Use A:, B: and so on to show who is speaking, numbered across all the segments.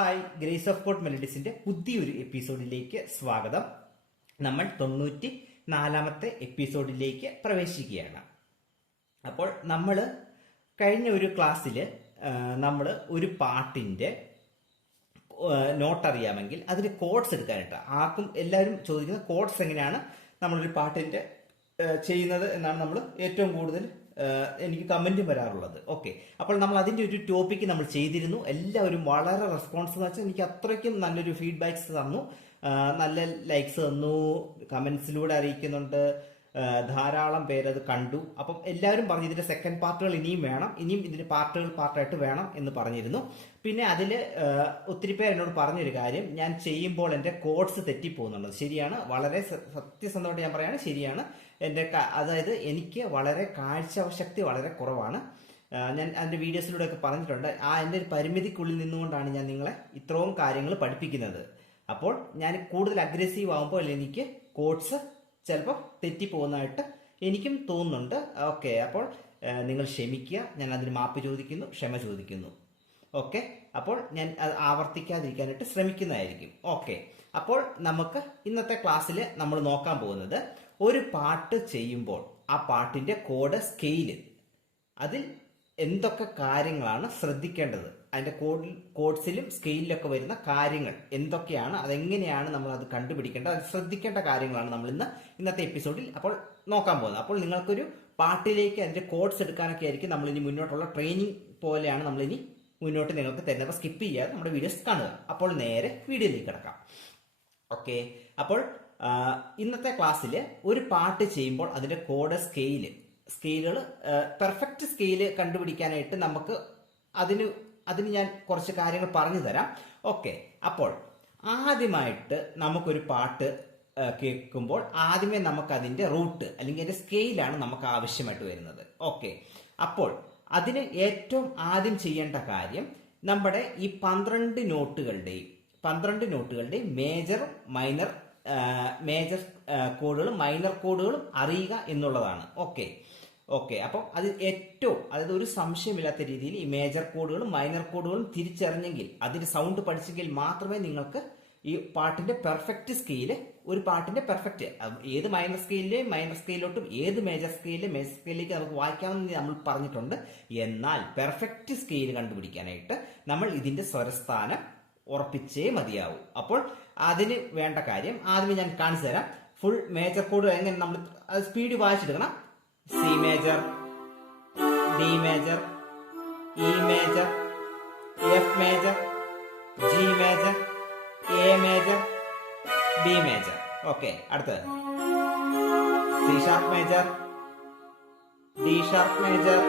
A: Hi grace of God മെലഡീസിന്റെ പുതിയൊരു എപ്പിസോഡിലേക്ക് സ്വാഗതം. നമ്മൾ തൊണ്ണൂറ്റി നാലാമത്തെ എപ്പിസോഡിലേക്ക് പ്രവേശിക്കുകയാണ്. അപ്പോൾ നമ്മൾ കഴിഞ്ഞ ഒരു ക്ലാസ്സിൽ നമ്മൾ ഒരു പാട്ടിന്റെ നോട്ട് അറിയാമെങ്കിൽ അതിന് കോഡ്സ് എടുക്കാനായിട്ട് ആർക്കും എല്ലാവരും ചോദിക്കുന്ന കോഡ്സ് എങ്ങനെയാണ് നമ്മളൊരു പാട്ടിന്റെ ചെയ്യുന്നത് എന്നാണ് നമ്മൾ ഏറ്റവും കൂടുതൽ എനിക്ക് കമന്റും വരാറുള്ളത്. ഓക്കെ. അപ്പോൾ നമ്മൾ അതിന്റെ ഒരു ടോപ്പിക്ക് നമ്മൾ ചെയ്തിരുന്നു. എല്ലാവരും വളരെ റെസ്പോൺസ് എന്ന് വെച്ചാൽ എനിക്ക് അത്രയ്ക്കും നല്ലൊരു ഫീഡ്ബാക്സ് തന്നു. നല്ല ലൈക്സ് തന്നു. കമന്റ്സിലൂടെ അറിയിക്കുന്നുണ്ട്. ധാരാളം പേരത് കണ്ടു. അപ്പം എല്ലാവരും പറഞ്ഞു ഇതിന്റെ സെക്കൻഡ് പാർട്ടുകൾ ഇനിയും വേണം ഇനിയും ഇതിന്റെ പാർട്ടുകൾ പാർട്ടായിട്ട് വേണം എന്ന് പറഞ്ഞിരുന്നു. പിന്നെ അതിൽ ഒത്തിരി പേർ എന്നോട് പറഞ്ഞൊരു കാര്യം ഞാൻ ചെയ്യുമ്പോൾ എന്റെ കോഡ്സ് തെറ്റിപ്പോകുന്നുണ്ട്. ശരിയാണ് വളരെ സത്യസന്ധമായിട്ട് ഞാൻ പറയാണ് ശരിയാണ്. എന്റെ അതായത് എനിക്ക് വളരെ കാഴ്ചശക്തി വളരെ കുറവാണ്. ഞാൻ എന്റെ വീഡിയോസിലൂടെയൊക്കെ പറഞ്ഞിട്ടുണ്ട്. ആ എന്റെ ഒരു പരിമിതിക്കുള്ളിൽ നിന്നുകൊണ്ടാണ് ഞാൻ നിങ്ങളെ ഇത്രയും കാര്യങ്ങൾ പഠിപ്പിക്കുന്നത്. അപ്പോൾ ഞാൻ കൂടുതൽ അഗ്രസീവ് ആകുമ്പോൾ എനിക്ക് കോഡ്സ് ചിലപ്പോൾ തെറ്റിപ്പോകുന്നതായിട്ട് എനിക്കും തോന്നുന്നുണ്ട്. ഓക്കെ അപ്പോൾ നിങ്ങൾ ക്ഷമിക്കുക. ഞാൻ അതിന് മാപ്പ് ചോദിക്കുന്നു ക്ഷമ ചോദിക്കുന്നു. ഓക്കെ അപ്പോൾ ഞാൻ ആവർത്തിക്കാതിരിക്കാനായിട്ട് ശ്രമിക്കുന്നതായിരിക്കും. ഓക്കെ അപ്പോൾ നമുക്ക് ഇന്നത്തെ ക്ലാസ്സിൽ നമ്മൾ നോക്കാൻ പോകുന്നത് ഒരു പാട്ട് ചെയ്യുമ്പോൾ ആ പാട്ടിന്റെ കോഡ് സ്കെയിൽ. അതിൽ എന്തൊക്കെ കാര്യങ്ങളാണ് ശ്രദ്ധിക്കേണ്ടത്? അതിന്റെ കോഡിൽ കോഡ്സിലും സ്കെയിലൊക്കെ വരുന്ന കാര്യങ്ങൾ എന്തൊക്കെയാണ് അതെങ്ങനെയാണ് നമ്മൾ അത് കണ്ടുപിടിക്കേണ്ടത് അത് ശ്രദ്ധിക്കേണ്ട കാര്യങ്ങളാണ് നമ്മൾ ഇന്ന് ഇന്നത്തെ എപ്പിസോഡിൽ അപ്പോൾ നോക്കാൻ പോകുന്നത്. അപ്പോൾ നിങ്ങൾക്കൊരു പാട്ടിലേക്ക് അതിന്റെ കോഡ്സ് എടുക്കാനൊക്കെ ആയിരിക്കും നമ്മൾ ഇനി മുന്നോട്ടുള്ള ട്രെയിനിങ് പോലെയാണ് നമ്മൾ ഇനി മുന്നോട്ട് നിങ്ങൾക്ക് തരുന്നത്. അപ്പോൾ സ്കിപ്പ് ചെയ്യാതെ നമ്മുടെ വീഡിയോസ് കാണുക. അപ്പോൾ നേരെ വീഡിയോയിലേക്ക് കിടക്കാം. ഓക്കെ അപ്പോൾ ഇന്നത്തെ ക്ലാസ്സിൽ ഒരു പാട്ട് ചെയ്യുമ്പോൾ അതിന്റെ കോഡ് സ്കെയിൽ സ്കെയിലുകൾ പെർഫെക്റ്റ് സ്കെയിൽ കണ്ടുപിടിക്കാനായിട്ട് നമുക്ക് അതിന് അതിന് ഞാൻ കുറച്ച് കാര്യങ്ങൾ പറഞ്ഞു തരാം. ഓക്കെ അപ്പോൾ ആദ്യമായിട്ട് നമുക്കൊരു പാട്ട് കേൾക്കുമ്പോൾ ആദ്യമേ നമുക്ക് അതിന്റെ റൂട്ട് അല്ലെങ്കിൽ അതിന്റെ സ്കെയിലാണ് നമുക്ക് ആവശ്യമായിട്ട് വരുന്നത്. ഓക്കെ അപ്പോൾ അതിന് ഏറ്റവും ആദ്യം ചെയ്യേണ്ട കാര്യം നമ്മുടെ ഈ പന്ത്രണ്ട് നോട്ടുകളുടെയും പന്ത്രണ്ട് നോട്ടുകളുടെയും മേജർ മൈനർ മേജർ കോഡുകളും മൈനർ കോഡുകളും അറിയുക എന്നുള്ളതാണ്. ഓക്കെ ഓക്കെ അപ്പം അത് ഏറ്റവും അതായത് ഒരു സംശയമില്ലാത്ത രീതിയിൽ ഈ മേജർ കോഡുകളും മൈനർ കോഡുകളും തിരിച്ചറിഞ്ഞെങ്കിൽ അതിന്റെ സൗണ്ട് പഠിച്ചെങ്കിൽ മാത്രമേ നിങ്ങൾക്ക് ഈ പാട്ടിന്റെ പെർഫെക്റ്റ് സ്കെയിൽ ഒരു പാട്ടിന്റെ പെർഫെക്റ്റ് ഏത് മൈനർ സ്കെയിലിലെ മൈനർ സ്കെയിലോട്ടും ഏത് മേജർ സ്കെയിലിലെ മേജർ സ്കെയിലേക്ക് നമുക്ക് വായിക്കാമെന്ന് നമ്മൾ പറഞ്ഞിട്ടുണ്ട്. എന്നാൽ പെർഫെക്റ്റ് സ്കെയിൽ കണ്ടുപിടിക്കാനായിട്ട് നമ്മൾ ഇതിന്റെ സ്വരസ്ഥാനം ഉറപ്പിച്ചേ മതിയാവൂ. അപ്പോൾ അതിന് വേണ്ട കാര്യം ആദ്യമേ ഞാൻ കാണിച്ചു തരാം ഫുൾ മേജർ കോഡ് എങ്ങനെ നമ്മൾ speed വായിച്ചെടുക്കണം. C major D major E major F major G major A major B major. Okay അടുത്തത്. C sharp major D sharp major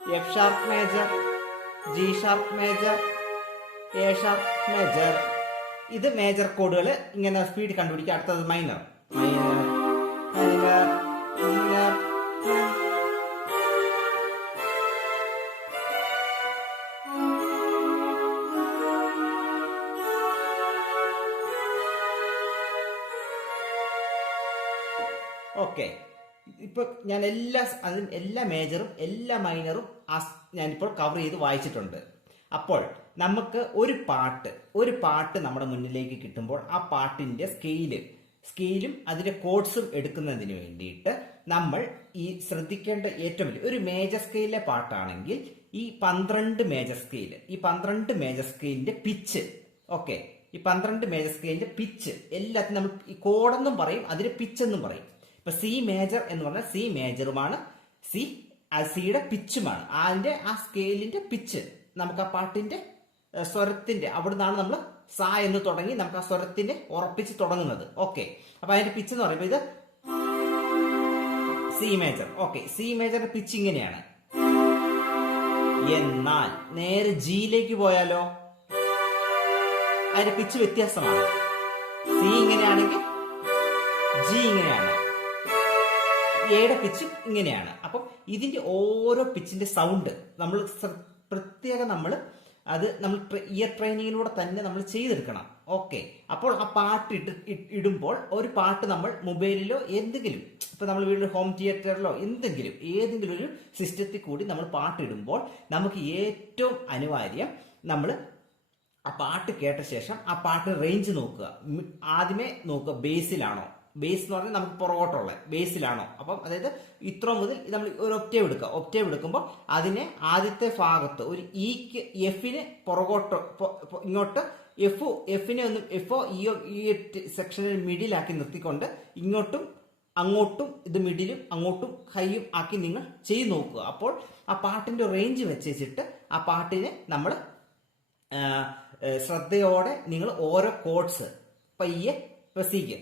A: F sharp major G sharp major A sharp major. ഇത് major കോഡുകൾ ഇങ്ങനെ speed കണ്ടുപിടിക്കുക. അടുത്തത് minor minor minor ഞാൻ എല്ലാ അതിൽ എല്ലാ മേജറും എല്ലാ മൈനറും ഞാനിപ്പോൾ കവർ ചെയ്ത് വായിച്ചിട്ടുണ്ട്. അപ്പോൾ നമുക്ക് ഒരു പാട്ട് ഒരു പാട്ട് നമ്മുടെ മുന്നിലേക്ക് കിട്ടുമ്പോൾ ആ പാട്ടിന്റെ സ്കെയിൽ സ്കെയിലും അതിന്റെ കോഡ്സും എടുക്കുന്നതിന് വേണ്ടിയിട്ട് നമ്മൾ ഈ ശ്രദ്ധിക്കേണ്ട ഏറ്റവും വലിയ ഒരു മേജർ സ്കെയിലിലെ പാട്ടാണെങ്കിൽ ഈ പന്ത്രണ്ട് മേജർ സ്കെയിൽ ഈ പന്ത്രണ്ട് മേജർ സ്കെയിലിന്റെ പിച്ച് ഓക്കെ ഈ പന്ത്രണ്ട് മേജർ സ്കെയിലിന്റെ പിച്ച് എല്ലാത്തിനും നമ്മൾ ഈ കോഡെന്നും പറയും അതിന് പിച്ച് എന്നും പറയും. ഇപ്പൊ സി മേജർ എന്ന് പറഞ്ഞാൽ സി മേജറുമാണ് സി സിയുടെ പിച്ചുമാണ് അതിന്റെ ആ സ്കെയിലിന്റെ പിച്ച് നമുക്ക് ആ പാട്ടിന്റെ സ്വരത്തിന്റെ അവിടെ നിന്നാണ് നമ്മൾ സ എന്ന് തുടങ്ങി നമുക്ക് ആ സ്വരത്തിന്റെ ഉറപ്പിച്ച് തുടങ്ങുന്നത്. ഓക്കെ അപ്പൊ അതിന്റെ പിച്ച് എന്ന് പറയുമ്പോൾ ഇത് സി മേജർ ഓക്കെ സി മേജറിന്റെ പിച്ച് ഇങ്ങനെയാണ്. എന്നാൽ നേരെ ജിയിലേക്ക് പോയാലോ? അതിന്റെ പിച്ച് വ്യത്യാസമാണ്. സി ഇങ്ങനെയാണെങ്കിൽ ജി ഇങ്ങനെയാണ്. എയുടെ പിച്ച് ഇങ്ങനെയാണ്. അപ്പം ഇതിന്റെ ഓരോ പിച്ചിന്റെ സൗണ്ട് നമ്മൾ പ്രത്യേകം നമ്മൾ അത് നമ്മൾ ഇയർ ട്രെയിനിങ്ങിലൂടെ തന്നെ നമ്മൾ ചെയ്തെടുക്കണം. ഓക്കെ അപ്പോൾ ആ പാട്ട് ഇട്ട് ഇടുമ്പോൾ ഒരു പാട്ട് നമ്മൾ മൊബൈലിലോ എന്തെങ്കിലും ഇപ്പൊ നമ്മൾ വീട്ടിൽ ഹോം തിയേറ്ററിലോ എന്തെങ്കിലും ഏതെങ്കിലും ഒരു സിസ്റ്റത്തിൽ കൂടി നമ്മൾ പാട്ടിടുമ്പോൾ നമുക്ക് ഏറ്റവും അനിവാര്യം നമ്മൾ ആ പാട്ട് കേട്ട ശേഷം ആ പാട്ട് റേഞ്ച് നോക്കുക. ആദ്യമേ നോക്കുക ബേസിലാണോ ബേസ് എന്ന് പറഞ്ഞാൽ നമുക്ക് പുറകോട്ടുള്ള ബേസിലാണോ അപ്പം അതായത് ഇത്ര മുതൽ നമ്മൾ ഒരു ഒപ്റ്റേവ് എടുക്കുക. ഒപ്റ്റേവ് എടുക്കുമ്പോൾ അതിനെ ആദ്യത്തെ ഭാഗത്ത് ഒരു ഇക്ക് എഫിന് പുറകോട്ട് ഇങ്ങോട്ട് എഫ് എഫിനെ ഒന്ന് എഫോ ഇയോ ഈ സെക്ഷനിൽ മിഡിലാക്കി നിർത്തിക്കൊണ്ട് ഇങ്ങോട്ടും അങ്ങോട്ടും ഇത് മിഡിലും അങ്ങോട്ടും ഹൈയും ആക്കി നിങ്ങൾ ചെയ്തു നോക്കുക. അപ്പോൾ ആ പാട്ടിന്റെ റേഞ്ച് വെച്ചിട്ട് ആ പാട്ടിനെ നമ്മൾ ശ്രദ്ധയോടെ നിങ്ങൾ ഓരോ കോഡ്സ് പയ്യെ പ്രസിക്കുക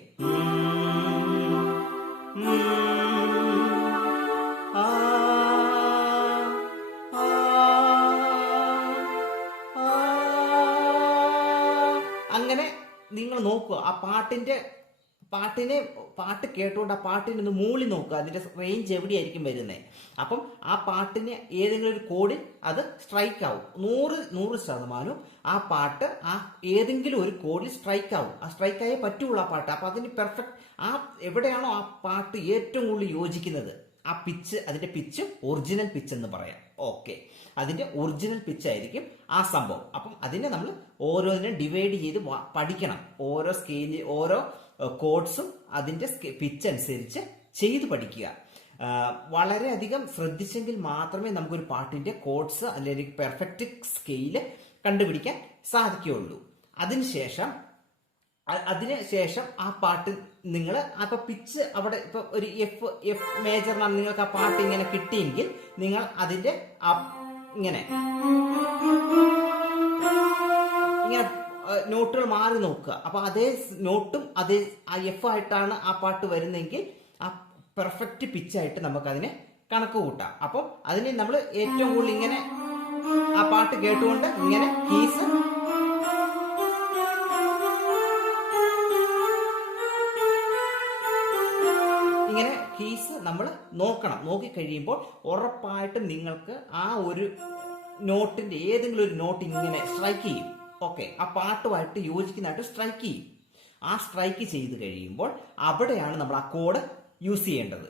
A: അങ്ങനെ നിങ്ങൾ നോക്കുക. ആ പാട്ടിന്റെ പാട്ടിനെ പാട്ട് കേട്ടുകൊണ്ട് ആ പാട്ടിനെ ഒന്ന് മൂളി നോക്കുക അതിന്റെ റേഞ്ച് എവിടെയായിരിക്കും വരുന്നത് അപ്പം ആ പാട്ടിന് ഏതെങ്കിലും ഒരു കോഡിൽ അത് സ്ട്രൈക്ക് ആവും. നൂറ് നൂറ് ശതമാനവും ആ പാട്ട് ആ ഏതെങ്കിലും ഒരു കോഡിൽ സ്ട്രൈക്ക് ആവും. ആ സ്ട്രൈക്ക് ആയേ പറ്റുള്ളൂ ആ പാട്ട്. അപ്പം അതിന് പെർഫെക്റ്റ് ആ എവിടെയാണോ ആ പാട്ട് ഏറ്റവും കൂടുതൽ യോജിക്കുന്നത്? ആ പിച്ച് അതിന്റെ പിച്ച് ഒറിജിനൽ പിച്ച് എന്ന് പറയാം. ഓക്കെ അതിന്റെ ഒറിജിനൽ പിച്ച് ആയിരിക്കും ആ സംഭവം. അപ്പം അതിനെ നമ്മൾ ഓരോന്നിനും ഡിവൈഡ് ചെയ്ത് പഠിക്കണം. ഓരോ സ്കെയിൽ ഓരോ കോഡ്സും അതിന്റെ പിച്ച് അനുസരിച്ച് ചെയ്ത് പഠിക്കുക. വളരെയധികം ശ്രദ്ധിച്ചെങ്കിൽ മാത്രമേ നമുക്കൊരു പാട്ടിന്റെ കോഡ്സ് അല്ലെങ്കിൽ പെർഫെക്റ്റ് സ്കെയിൽ കണ്ടുപിടിക്കാൻ സാധിക്കുകയുള്ളൂ. അതിനുശേഷം അതിനുശേഷം അതിന് ശേഷം ആ പാട്ട് നിങ്ങൾ അപ്പൊ പിച്ച് അവിടെ ഇപ്പൊ ഒരു എഫ് എഫ് മേജറിനാണ് നിങ്ങൾക്ക് ആ പാട്ട് ഇങ്ങനെ കിട്ടിയെങ്കിൽ നിങ്ങൾ അതിന്റെ ഇങ്ങനെ. ഇങ്ങനെ നോട്ടുകൾ മാറി നോക്കുക. അപ്പൊ അതേ നോട്ടും അതേ എഫ് ആയിട്ടാണ് ആ പാട്ട് വരുന്നതെങ്കിൽ ആ പെർഫെക്റ്റ് പിച്ചായിട്ട് നമുക്ക് അതിനെ കണക്ക് കൂട്ടാം. അപ്പൊ അതിന് നമ്മൾ ഏറ്റവും കൂടുതൽ ഇങ്ങനെ ആ പാട്ട് കേട്ടുകൊണ്ട് ഇങ്ങനെ കീസ് ഇങ്ങനെ കീസ് നമ്മൾ നോക്കണം. നോക്കി കഴിയുമ്പോൾ ഉറപ്പായിട്ടും നിങ്ങൾക്ക് ആ ഒരു നോട്ടിന്റെ ഏതെങ്കിലും ഒരു നോട്ട് ഇങ്ങനെ സ്ട്രൈക്ക് ചെയ്യും. ഓക്കെ ആ പാട്ടുമായിട്ട് യോജിക്കുന്നതായിട്ട് സ്ട്രൈക്ക് ചെയ്യും. ആ സ്ട്രൈക്ക് ചെയ്ത് കഴിയുമ്പോൾ അവിടെയാണ് നമ്മൾ ആ കോഡ് യൂസ് ചെയ്യേണ്ടത്.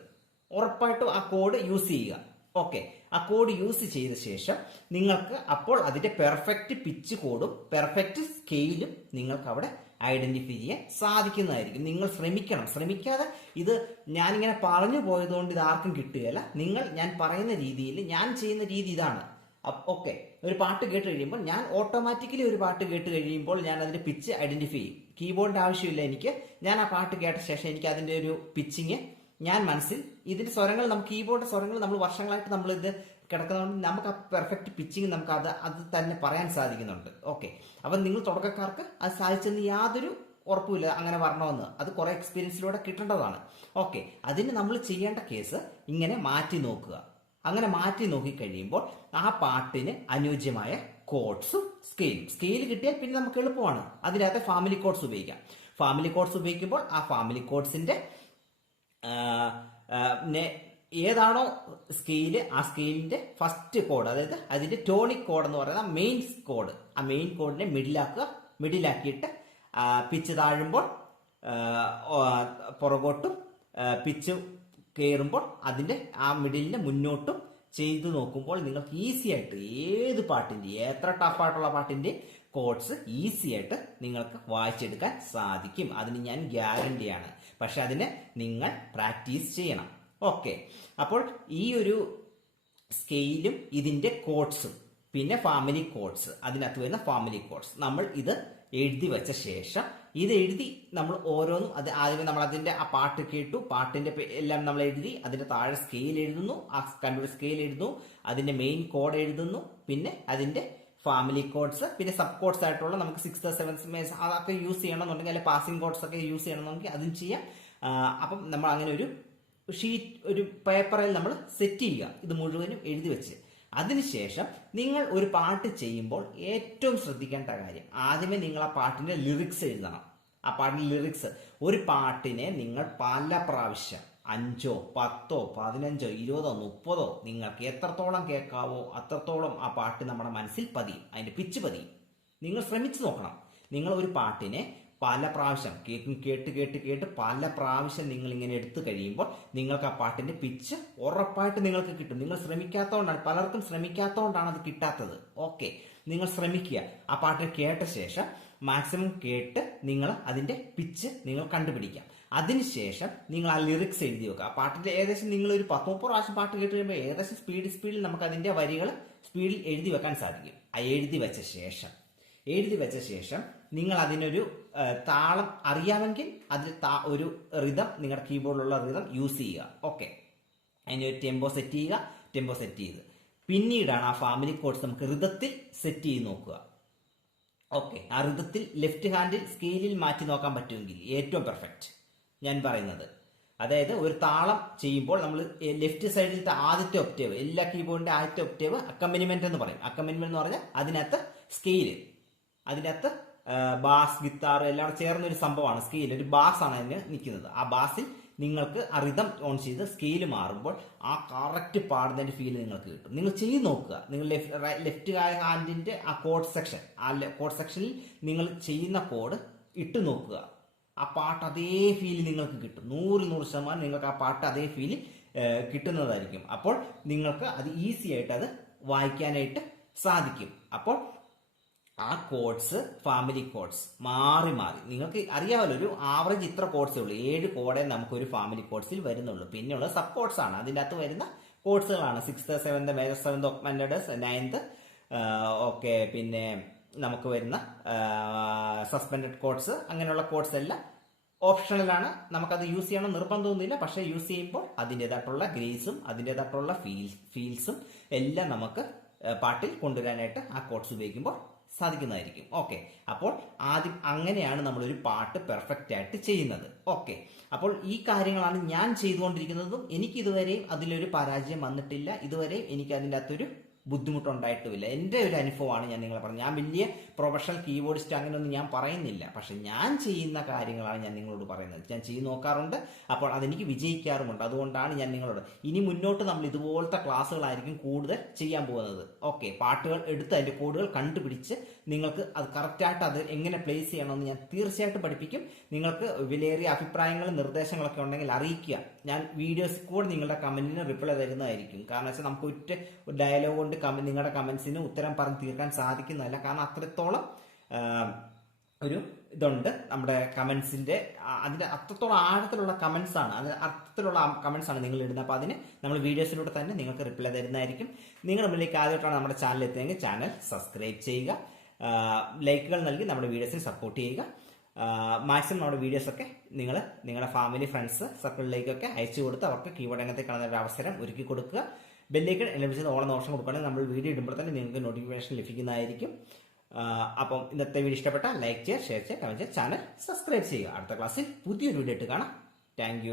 A: ഉറപ്പായിട്ടും ആ കോഡ് യൂസ് ചെയ്യുക. ഓക്കെ ആ കോഡ് യൂസ് ചെയ്ത ശേഷം നിങ്ങൾക്ക് അപ്പോൾ അതിന്റെ പെർഫെക്റ്റ് പിച്ച് കോഡും പെർഫെക്റ്റ് സ്കെയിലും നിങ്ങൾക്ക് അവിടെ ഐഡന്റിഫൈ ചെയ്യാൻ സാധിക്കുന്നതായിരിക്കും. നിങ്ങൾ ശ്രമിക്കണം. ശ്രമിക്കാതെ ഇത് ഞാനിങ്ങനെ പറഞ്ഞു പോയതുകൊണ്ട് ഇത് ആർക്കും കിട്ടുകയല്ല. നിങ്ങൾ ഞാൻ പറയുന്ന രീതിയിൽ ഞാൻ ചെയ്യുന്ന രീതി ഇതാണ്. ഓക്കെ. ഒരു പാട്ട് കേട്ട് കഴിയുമ്പോൾ ഞാൻ ഓട്ടോമാറ്റിക്കലി ഒരു പാട്ട് കേട്ട് കഴിയുമ്പോൾ ഞാൻ അതിന്റെ പിച്ച് ഐഡന്റിഫൈ ചെയ്യും. കീബോർഡിന്റെ ആവശ്യമില്ല എനിക്ക്. ഞാൻ ആ പാട്ട് കേട്ട ശേഷം എനിക്ക് അതിന്റെ ഒരു പിച്ചിങ് ഞാൻ മനസ്സിൽ ഇതിന്റെ സ്വരങ്ങൾ നമുക്ക് കീബോർഡ് സ്വരങ്ങൾ നമ്മൾ വർഷങ്ങളായിട്ട് നമ്മൾ ഇത് കിടക്കുന്നതുകൊണ്ട് നമുക്ക് ആ പെർഫെക്റ്റ് പിച്ചിങ് നമുക്ക് അത് അത് തന്നെ പറയാൻ സാധിക്കുന്നുണ്ട്. ഓക്കെ അപ്പം നിങ്ങൾ തുടക്കക്കാർക്ക് അത് സാധിച്ചെന്ന് യാതൊരു ഉറപ്പില്ല അങ്ങനെ വരണമെന്ന്. അത് കുറെ എക്സ്പീരിയൻസിലൂടെ കിട്ടേണ്ടതാണ്. ഓക്കെ അതിന് നമ്മൾ ചെയ്യേണ്ട കേസ് ഇങ്ങനെ മാറ്റി നോക്കുക. അങ്ങനെ മാറ്റി നോക്കി കഴിയുമ്പോൾ ആ പാട്ടിന് അനുയോജ്യമായ കോഡ്സും സ്കെയിലും സ്കെയിൽ കിട്ടിയാൽ പിന്നെ നമുക്ക് എളുപ്പമാണ്. അതിനകത്ത് ഫാമിലി കോഡ്സ് ഉപയോഗിക്കാം. ഫാമിലി കോഡ്സ് ഉപയോഗിക്കുമ്പോൾ ആ ഫാമിലി കോഡ്സിന്റെ ഏതാണോ സ്കെയിൽ ആ സ്കെയിലിന്റെ ഫസ്റ്റ് കോഡ് അതായത് അതിന്റെ ടോണിക് കോഡ് എന്ന് പറയുന്ന മെയിൻ കോഡ് ആ മെയിൻ കോഡിനെ മിഡിലാക്കുക മിഡിലാക്കിയിട്ട് പിച്ച് താഴുമ്പോൾ പുറകോട്ടും പിച്ച് കയറുമ്പോൾ അതിന്റെ ആ മിഡിലിന്റെ മുന്നോട്ടും ചെയ്തു നോക്കുമ്പോൾ നിങ്ങൾക്ക് ഈസി ആയിട്ട് ഏത് പാട്ടിന്റെ എത്ര ടഫായിട്ടുള്ള പാട്ടിന്റെ കോഡ്സ് ഈസി ആയിട്ട് നിങ്ങൾക്ക് വായിച്ചെടുക്കാൻ സാധിക്കും. അതിന് ഞാൻ ഗ്യാരണ്ടിയാണ് പക്ഷെ അതിന് നിങ്ങൾ പ്രാക്ടീസ് ചെയ്യണം. ഓക്കെ അപ്പോൾ ഈ ഒരു സ്കെയിലും ഇതിന്റെ കോഡ്സും പിന്നെ ഫാമിലി കോഡ്സ് അതിനകത്ത് വരുന്ന ഫാമിലി കോഡ്സ് നമ്മൾ ഇത് എഴുതി വെച്ച ശേഷം ഇത് എഴുതി നമ്മൾ ഓരോന്നും അത് ആദ്യമേ നമ്മൾ അതിന്റെ ആ പാട്ട് കേട്ടു. പാട്ടിന്റെ എല്ലാം നമ്മൾ എഴുതി അതിന്റെ താഴെ സ്കെയിൽ എഴുതുന്നു. ആ കമ്പ്യൂട്ടർ സ്കെയിൽ എഴുതുന്നു. അതിന്റെ മെയിൻ കോഡ് എഴുതുന്നു. പിന്നെ അതിന്റെ ഫാമിലി കോഡ്സ് പിന്നെ സബ് കോഡ്സ് ആയിട്ടുള്ള നമുക്ക് സിക്സ് സെവൻസ് അതൊക്കെ യൂസ് ചെയ്യണമെന്നുണ്ടെങ്കിൽ അല്ലെങ്കിൽ പാസിംഗ് കോഡ്സ് ഒക്കെ യൂസ് ചെയ്യണമെന്നുണ്ടെങ്കിൽ അതും ചെയ്യാം. അപ്പം നമ്മൾ അങ്ങനെ ഒരു ഷീറ്റ് ഒരു പേപ്പറിൽ നമ്മൾ സെറ്റ് ചെയ്യുക. ഇത് മുഴുവനും എഴുതി വെച്ച്. അതിനുശേഷം നിങ്ങൾ ഒരു പാട്ട് ചെയ്യുമ്പോൾ ഏറ്റവും ശ്രദ്ധിക്കേണ്ട കാര്യം ആദ്യമേ നിങ്ങൾ ആ പാട്ടിന്റെ ലിറിക്സ് എഴുതണം. ആ പാട്ടിന്റെ ലിറിക്സ് ഒരു പാട്ടിനെ നിങ്ങൾ പല പ്രാവശ്യം അഞ്ചോ പത്തോ പതിനഞ്ചോ ഇരുപതോ മുപ്പതോ നിങ്ങൾക്ക് എത്രത്തോളം കേൾക്കാവോ അത്രത്തോളം ആ പാട്ട് നമ്മുടെ മനസ്സിൽ പതിയും അതിന്റെ പിച്ച് പതിയും. നിങ്ങൾ ശ്രമിച്ചു നോക്കണം. നിങ്ങൾ ഒരു പാട്ടിനെ പല പ്രാവശ്യം കേട്ട് കേട്ട് കേട്ട് പല പ്രാവശ്യം നിങ്ങൾ ഇങ്ങനെ എടുത്തു കഴിയുമ്പോൾ നിങ്ങൾക്ക് ആ പാട്ടിന്റെ പിച്ച് ഉറപ്പായിട്ട് നിങ്ങൾക്ക് കിട്ടും. നിങ്ങൾ ശ്രമിക്കാത്തതുകൊണ്ടാണ് പലർക്കും ശ്രമിക്കാത്തതുകൊണ്ടാണ് അത് കിട്ടാത്തത്. ഓക്കെ നിങ്ങൾ ശ്രമിക്കുക. ആ പാട്ട് കേട്ട ശേഷം മാക്സിമം കേട്ട് നിങ്ങൾ അതിന്റെ പിച്ച് നിങ്ങൾ കണ്ടുപിടിക്കാം. അതിനുശേഷം നിങ്ങൾ ആ ലിറിക്സ് എഴുതി വെക്കുക. ആ പാട്ടിന്റെ ഏകദേശം നിങ്ങൾ ഒരു പത്ത് മുപ്പത് പ്രാവശ്യം പാട്ട് കേട്ട് കഴിയുമ്പോൾ ഏകദേശം സ്പീഡ് സ്പീഡിൽ നമുക്ക് അതിന്റെ വരികൾ സ്പീഡിൽ എഴുതി വെക്കാൻ സാധിക്കും. ആ എഴുതി വെച്ച ശേഷം. എഴുതി വെച്ച ശേഷം നിങ്ങൾ അതിനൊരു താളം അറിയാമെങ്കിൽ അതിൽ താ- ഒരു റിതം നിങ്ങളുടെ കീബോർഡിലുള്ള റിതം യൂസ് ചെയ്യുക. ഓക്കെ അതിന് ഒരു ടെമ്പോ സെറ്റ് ചെയ്യുക ടെമ്പോ സെറ്റ് ചെയ്ത്. പിന്നീടാണ് ആ ഫാമിലി കോഡ്സ് നമുക്ക് ഋതത്തിൽ സെറ്റ് ചെയ്ത് നോക്കുക. ഓക്കെ ആ ഋതത്തിൽ ലെഫ്റ്റ് ഹാൻഡിൽ സ്കെയിലിൽ മാറ്റി നോക്കാൻ പറ്റുമെങ്കിൽ ഏറ്റവും പെർഫെക്റ്റ് ഞാൻ പറയുന്നത്. അതായത് ഒരു താളം ചെയ്യുമ്പോൾ നമ്മൾ ലെഫ്റ്റ് സൈഡിലത്തെ ആദ്യത്തെ ഒക്ടേവ് എല്ലാ കീബോർഡിന്റെ ആദ്യത്തെ ഒക്ടേവ് അക്കമ്പനിമെന്റ് എന്ന് പറയും. അക്കമ്പനിമെന്റ് എന്ന് പറഞ്ഞാൽ അതിനകത്ത് സ്കെയിൽ അതിനകത്ത് ബാസ് ഗിത്താർ എല്ലാം ചേർന്ന ഒരു സംഭവമാണ് സ്കെയിൽ. ഒരു ബാസ് ആണ് അതിന് നിൽക്കുന്നത്. ആ ബാസിൽ നിങ്ങൾക്ക് ആ റിതം ഓൺ ചെയ്ത് സ്കെയിൽ മാറുമ്പോൾ ആ കറക്റ്റ് പാടുന്നതിന്റെ ഫീൽ നിങ്ങൾക്ക് കിട്ടും. നിങ്ങൾ ചെയ്ത് നോക്കുക. നിങ്ങൾ ലെഫ്റ്റ് ലെഫ്റ്റ് ഹാൻഡിന്റെ ആ കോഡ് സെക്ഷൻ ആ കോഡ് സെക്ഷനിൽ നിങ്ങൾ ചെയ്യുന്ന കോഡ് ഇട്ട് നോക്കുക. ആ പാട്ട് അതേ ഫീൽ നിങ്ങൾക്ക് കിട്ടും. നൂറ് നൂറ് ശതമാനം നിങ്ങൾക്ക് ആ പാട്ട് അതേ ഫീൽ കിട്ടുന്നതായിരിക്കും. അപ്പോൾ നിങ്ങൾക്ക് അത് ഈസി ആയിട്ട് അത് വായിക്കാനായിട്ട് സാധിക്കും. അപ്പോൾ ആ കോഡ്സ് ഫാമിലി കോഡ്സ് മാറി മാറി. നിങ്ങൾക്ക് അറിയാമല്ലോ ഒരു ആവറേജ് ഇത്ര കോഡ്സേ ഉള്ളൂ. ഏഴ് കോഡേ നമുക്ക് ഒരു ഫാമിലി കോഡ്സിൽ വരുന്നുള്ളൂ. പിന്നെയുള്ള സബ് കോഡ്സ് ആണ്. അതിന്റെ അകത്ത് വരുന്ന കോഡ്സുകളാണ് sixth seventh major seventh augmented ninth okay പിന്നെ നമുക്ക് വരുന്ന സസ്പെൻഡഡ് കോഡ്സ് അങ്ങനെയുള്ള കോഡ്സ് എല്ലാം ഓപ്ഷണലാണ് നമുക്കത് യൂസ് ചെയ്യണം നിർബന്ധമൊന്നുമില്ല പക്ഷേ യൂസ് ചെയ്യുമ്പോൾ അതിന്റെതായിട്ടുള്ള ഗ്രേസും അതിന്റെതായിട്ടുള്ള ഫീൽ ഫീൽസും എല്ലാം നമുക്ക് പാട്ടിൽ കൊണ്ടുവരാനായിട്ട് ആ കോഡ്സ് ഉപയോഗിക്കുമ്പോൾ സാധിക്കുന്നതായിരിക്കും. ഓക്കെ അപ്പോൾ ആദ്യം അങ്ങനെയാണ് നമ്മളൊരു പാട്ട് പെർഫെക്റ്റ് ആയിട്ട് ചെയ്യുന്നത്. ഓക്കെ അപ്പോൾ ഈ കാര്യങ്ങളാണ് ഞാൻ ചെയ്തുകൊണ്ടിരിക്കുന്നതും എനിക്ക് ഇതുവരെയും അതിലൊരു പരാജയം വന്നിട്ടില്ല. ഇതുവരെയും എനിക്ക് അതിന്റെ അകത്തൊരു ബുദ്ധിമുട്ടുണ്ടായിട്ടുമില്ല എന്റെ ഒരു അനുഭവമാണ് ഞാൻ നിങ്ങളെ പറഞ്ഞത്. ഞാൻ വലിയ പ്രൊഫഷണൽ കീബോർഡിസ്റ്റ് അങ്ങനെയൊന്നും ഞാൻ പറയുന്നില്ല. പക്ഷെ ഞാൻ ചെയ്യുന്ന കാര്യങ്ങളാണ് ഞാൻ നിങ്ങളോട് പറയുന്നത്. ഞാൻ ചെയ്ത് നോക്കാറുണ്ട്. അപ്പോൾ അതെനിക്ക് വിജയിക്കാറുമുണ്ട്. അതുകൊണ്ടാണ് ഞാൻ നിങ്ങളോട് ഇനി മുന്നോട്ട് നമ്മൾ ഇതുപോലത്തെ ക്ലാസ്സുകളായിരിക്കും കൂടുതൽ ചെയ്യാൻ പോകുന്നത്. ഓക്കെ പാട്ടുകൾ എടുത്ത് അതിന്റെ കോഡുകൾ കണ്ടുപിടിച്ച് നിങ്ങൾക്ക് അത് കറക്റ്റായിട്ട് അത് എങ്ങനെ പ്ലേസ് ചെയ്യണമെന്ന് ഞാൻ തീർച്ചയായിട്ടും പഠിപ്പിക്കും. നിങ്ങൾക്ക് വിലയേറിയ അഭിപ്രായങ്ങളും നിർദ്ദേശങ്ങളൊക്കെ ഉണ്ടെങ്കിൽ അറിയിക്കുക. ഞാൻ വീഡിയോസ് കൂടെ നിങ്ങളുടെ കമന്റിന് റിപ്ലൈ തരുന്നതായിരിക്കും. കാരണം വെച്ചാൽ നമുക്ക് ഒറ്റ ഡയലോഗ് കൊണ്ട് കമ നിങ്ങളുടെ കമൻസിന് ഉത്തരം പറഞ്ഞ് തീർക്കാൻ സാധിക്കുന്നതല്ല. കാരണം അത്രത്തോളം ഒരു ഇതുണ്ട് നമ്മുടെ കമൻസിന്റെ അതിന്റെ അത്രത്തോളം ആഴത്തിലുള്ള കമൻസ് ആണ്. അത് അർത്ഥത്തിലുള്ള കമൻസ് ആണ് നിങ്ങൾ ഇടുന്നത്. അപ്പോൾ അതിന് നമ്മൾ വീഡിയോസിലൂടെ തന്നെ നിങ്ങൾക്ക് റിപ്ലൈ തരുന്നതായിരിക്കും. നിങ്ങളുടെ മുന്നിലേക്ക് ആദ്യമായിട്ടാണ് നമ്മുടെ ചാനൽ എത്തിയെങ്കിൽ ചാനൽ സബ്സ്ക്രൈബ് ചെയ്യുക. ലൈക്കുകൾ നൽകി നമ്മുടെ വീഡിയോസിന് സപ്പോർട്ട് ചെയ്യുക. മാക്സിമം നമ്മുടെ വീഡിയോസൊക്കെ നിങ്ങൾ നിങ്ങളുടെ ഫാമിലി ഫ്രണ്ട്സ് സർക്കിളിലേക്കൊക്കെ അയച്ചു കൊടുത്ത് അവർക്ക് കീബോർഡ് രംഗത്തേക്ക് കാണുന്ന ഒരു അവസരം ഒരുക്കി കൊടുക്കുക. ബെല്ലേക്ക് ലഭിച്ചത് ഓളം ഓപ്ഷൻ കൊടുക്കുകയാണെങ്കിൽ നമ്മൾ വീഡിയോ ഇടുമ്പോൾ തന്നെ നിങ്ങൾക്ക് നോട്ടിഫിക്കേഷൻ ലഭിക്കുന്നതായിരിക്കും. അപ്പം ഇന്നത്തെ വീഡിയോ ഇഷ്ടപ്പെട്ട ലൈക്ക് ചെയ്യുക ഷെയർ ചെയ്യുക കമന്റ് ചെയ്യുക ചാനൽ സബ്സ്ക്രൈബ് ചെയ്യുക. അടുത്ത ക്ലാസ്സിൽ പുതിയൊരു വീഡിയോ ഇട്ട് കാണാം. താങ്ക്